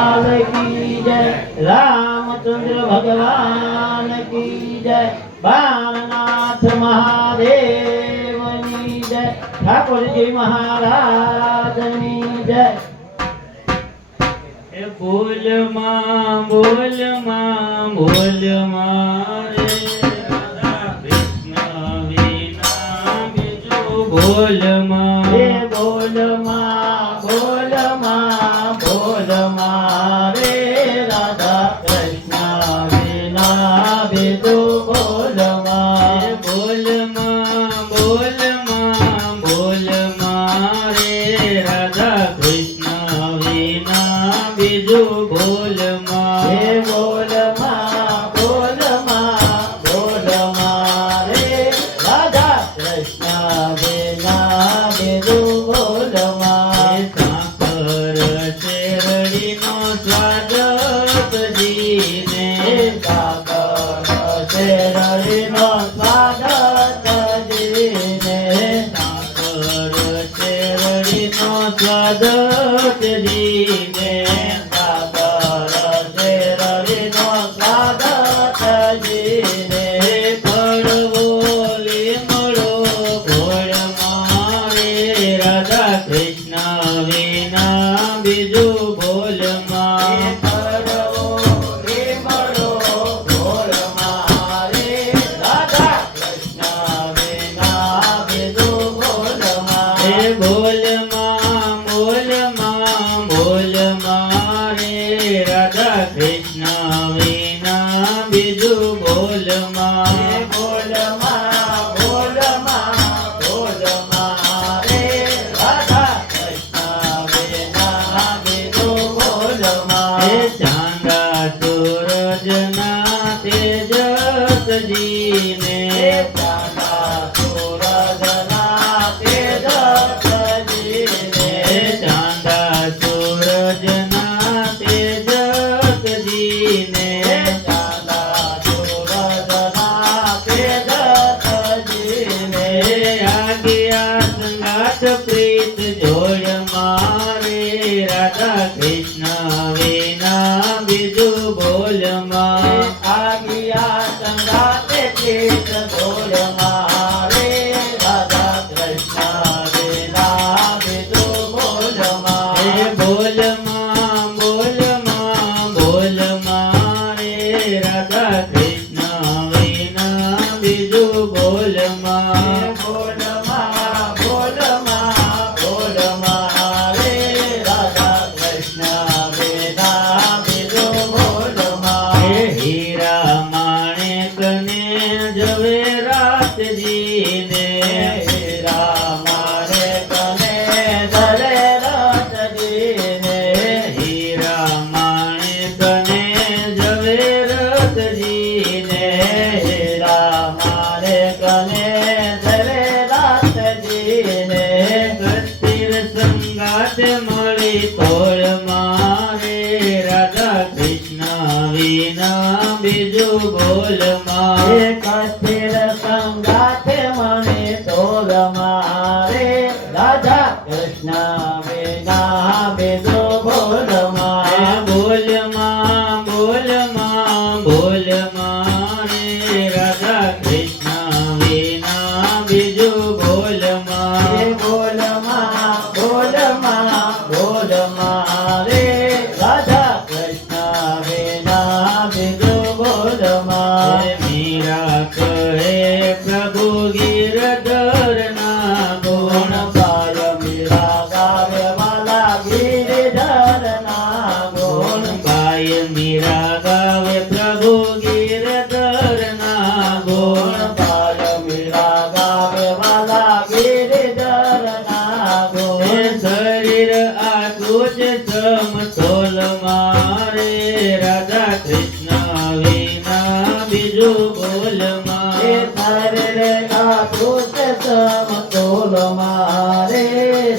की जय, रामचंद्र भगवान की जय, बाणनाथ महादेव की जय, ठाकुर जी महाराज की जय। बोल मां बोल मां बोल मां रे राधा कृष्ण विना बीजो बोल मां रे बोल मां बोल मां बोल मां रे राधा कृष्ण विना बीजो बोल मां बोल मां बोल मां बोल मां रे राधा कृष्ण विना बीजो बोल मां रे बोल मां बोल मां बोल मां रे राधा कृष्ण विना बीजो बोल मां। साकर शेरડીનો સ્વાદ તજીને સાગર શેરડીનો સ્વાદ તજીને સાકર શેરડીનો સ્વાદ તજીને સાગર શેરડીનો સ્વાદ તજીને કડવો લીમડો ઘોળ મારે રાધા કૃષ્ણ વિના બીજું બોલ માં કરવો લીમડો ઘોળ મારે રાધા કૃષ્ણ વિના બીજું બોલ મારે બોલ માં બોલ માં બોલ મારે રાધા કૃષ્ણ વિના બીજું બોલ માં બોલ માં બોલ માં બોલ મારે રાધા કૃષ્ણ વિના બીજું બોલ મારે ચાંદા સૂરજના તેજસજીને ચાંદા સૂરજના તેજસજીને ચાંદા સૂરજના તેજસજીને ચાંદા સૂરજના તેજસજીને આગિયા સંગાત પ્રીત જોડ મારે રાધા કૃષ્ણ વિના બીજું બોલ માં આગિયા સંગાતે પ્રીત જોડ મારે રાધા કૃષ્ણ વિના બીજું બોલ મારે બોલ માં બોલ માં બોલ મારે રાધા કૃષ્ણ વિના બીજું બોલ માં બોલ માં બોલ માં બોલ મારે રાધા કૃષ્ણ વિના બીજું બોલ મારે હીરા માણેક ને ઝવેરાતજીને હીરા મારે કને ધરે રતજીને હીરા માણેક ને ઝવેરાતજીને હીરા મારે કને ધરે રતજીને કસ્તીર સંગાત મળી તોળ મારે રાધા કૃષ્ણ વિના બીજું બોલ માં કસ્તિર સંગાથે મને તોલ મારે રાધા કૃષ્ણ વિના બીજો બોલ મારે બોલ માં બોલ માં બોલ મારે રાધા કૃષ્ણ વિના બીજું બોલ માં બોલ માં બોલ માં બોલ મારે રાધા કૃષ્ણ વિના બીજો બોલ મારે મીરા કહે પ્રભુ ગિરધર ના ગુણ ગુણ ગાય મીરા ગાવે વાલા ગિરધર ના ગુણ ગાય મીરા ગાવે પ્રભુ ગિરધર ના ગુણ ગુણ ગાય મીરા ગાવે વાલા ગિરધર ના ગુણ શરીર આટલું જ સમતોલ મારે રાધા કૃષ્ણ વિના બીજું બોલ માં શરીરે આતુષ સમતોલ મારે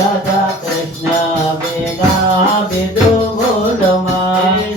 રાધા કૃષ્ણ વિના બીજો બોલ મારે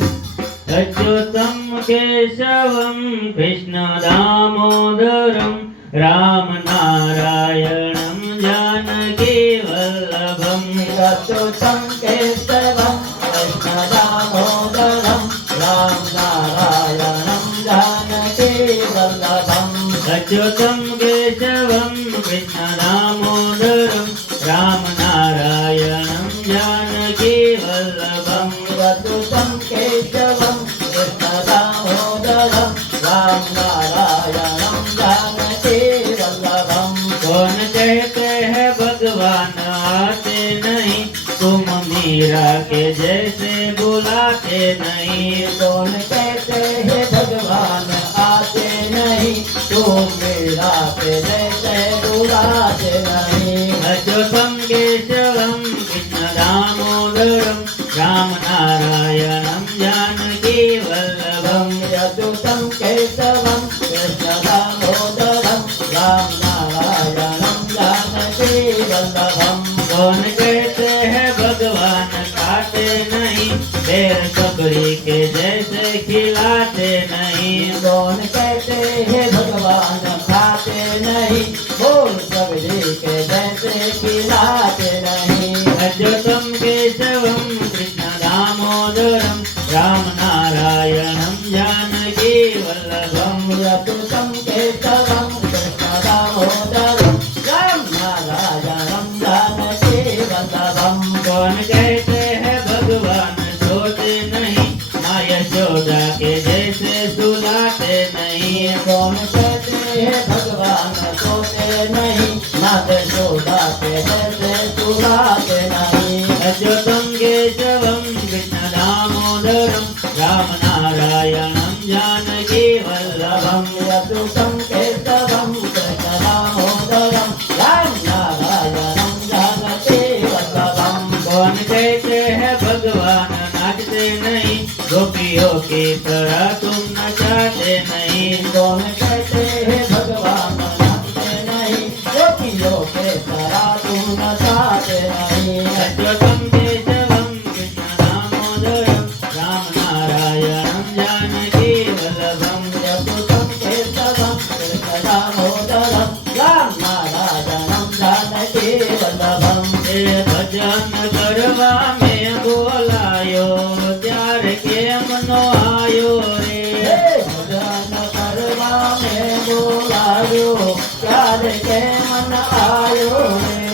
અચ્યુતમ કેશવમ કૃષ્ણ દામોદરમ રામ નારાયણમ જાનકી વલ્લભમ અચ્યુતં કેશવં કૃષ્ણ દામોદરમ રામ નારાયણમ જાનકી વલ્લભમ અચ્યુતમ કેશવમ કૃષ્ણ દામોદરમ રામ નારાયણમ જાનકી વલ્લભમ અચ્યુતમ કેશવમ કૃષ્ણ દામોદરમ રામ નારાયણમ જાનકી વલ્લભમ कौन कहते हैं भगवान आते नहीं तुम मीरा के जैसे बुलाते नहीं कौन कहते हैं भगवान आते नहीं तुम मेरा पे जैसे बुलाते नहीं अच्युतम केशवम कृष्ण दामोदरम राम नारायणम जानकी वल्लभम अच्युतम केशवम कृष्ण दामोदरम राम नारायणम जानकी वल्लभम कौन कहते हैं भगवान खाते नहीं पैर सबरी के जैसे खिलाते नहीं कौन कहते हैं भगवान खाते नहीं बोल सबरी के जैसे खिलाते नहीं अच्युतम केशवम कृष्ण दामोदरम राम नारायणम जानकी वल्लभम अच्युतम केशवम कृष्ण दामोदरम राम नारायणम जानकी वल्लभम कौन कहते हैं भगवान सोते नहीं माँ यशोदा के जैसे सुलाते नहीं कौन कहते हैं भगवान सोते नहीं ना यशोदा के जैसे सुलाते नहीं अच्युतम केशवम कृष्ण दामोदरम राम नारायणम जानकी वल्लभम अच्युतम केशवम कृष्ण दामोदरम राम नारायणम जानकी वल्लभम कौन कहते हैं भगवान नाचते नहीं गोपियों की तरह तुम नचाते नहीं कौन कहते हैं भगवान नाचते नहीं गोपियों के तरह तुम नचाते नहीं अच्युतम केशवम कृष्ण दामोदरम राम नारायणम जानकी वल्लभम अच्युतम केशवम कृष्ण दामोदरम राम नारायणम जानकी वल्लभम એ ભજન કરવા મેં બોલાયો ત્યાર કેમ નો આયો રે ભજન કરવા મેં બોલાયો ત્યારે કેમ ન આયો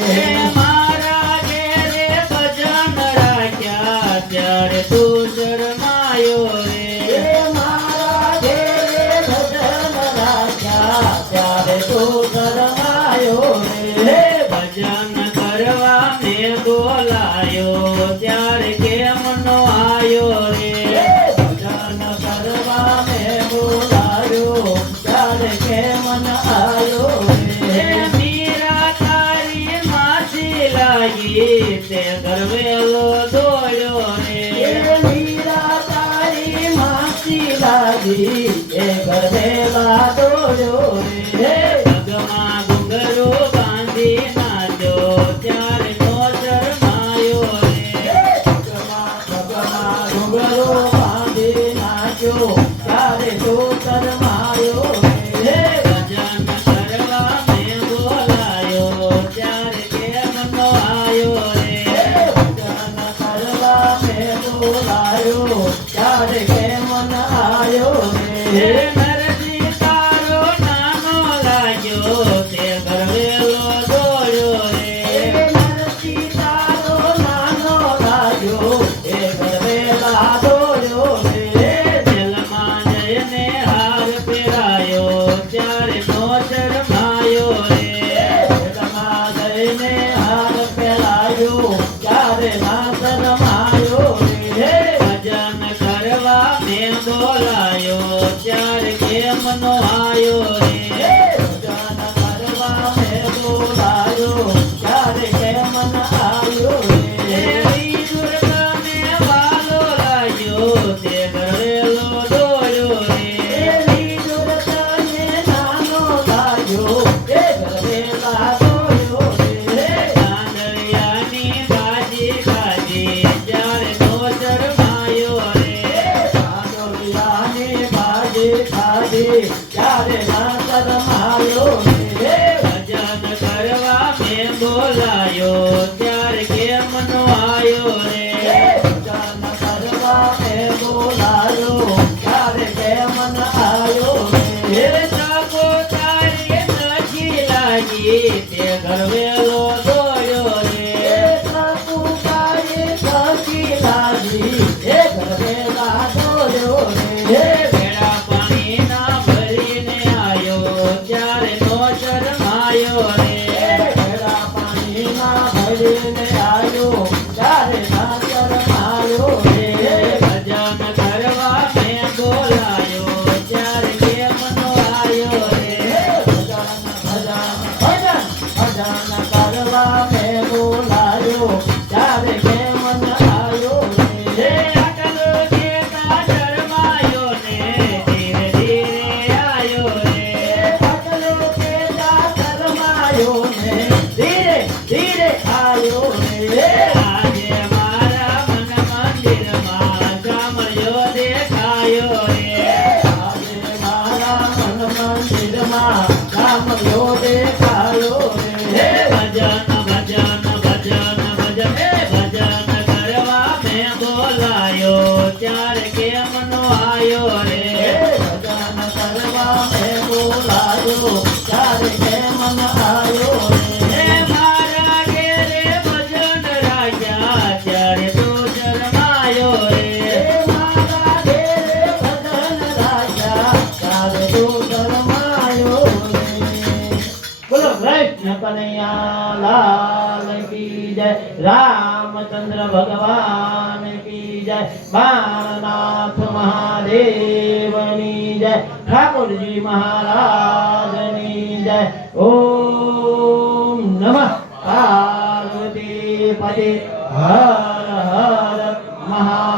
હે રે મારા ઘેરે ભજન રાખ્યા ત્યારે તું શરમાયો રે હે મારા ઘેરે ભજન રાખ્યા ત્યારે તું શરમાયો રે ભજન કરવા મેં બોલાયો ત્યારે કેમ નો આયો રે ભજન કરવા મેં બોલાયો ત્યારે કેમ ન આયો હે રે મીરા તારી માસી લાગી તે ગરવેલો દોડ્યો રે એ મીરા તારી માસી લાગી એ ગરબેલા દોડ્યો રે પગમાં ઘૂંઘરું બાંધી નાચો ત્યારે નો શરમાયો રે પગમાં ઘૂંઘરો બાંધી નાચ્યો ત્યારે તો શરમાયો રે ભજન કરવા મેં બોલાયો ત્યારે કેમ નો આયો રે ભજન કરવા મેં બોલાયો ત્યારે કેમ ન આયો હે રે નરસિંહ તારો નાનો લાગ્યો તે ગરવેલો દોડ્યો રે નરસિંહ તારો નાનો લાગ્યો એ ગરબેલા દોડ્યો રે જેલમાં જઈને હાર પહેરાયો ત્યારે નો શરમાયો રે જેલમાં જઈને હાર પહેરાયો ત્યારે ના શરમાયો રે ભજન કરવા મેં બોલાયો ત્યારે આયો ત્યારે કેમ નો આયો રે ભજન કરવા મેં બોલાયો ત્યારે કેમ ન આયો રે હે મારા ઘેરે ભજન રાખ્યા ત્યારે તો શરમાયો રે મારા ઘેરે ભજન રાખ્યા ત્યારે તું શરમાયો રે બોલો કૃષ્ણ કનૈયા લાલ કી જય રામચંદ્ર ભગવાન કી જય બાળનાથ મહાદેવની જય ઠાકોરજી મહારાજની જય ઓમ નમઃ પાર્વતી પતે હર હર મહા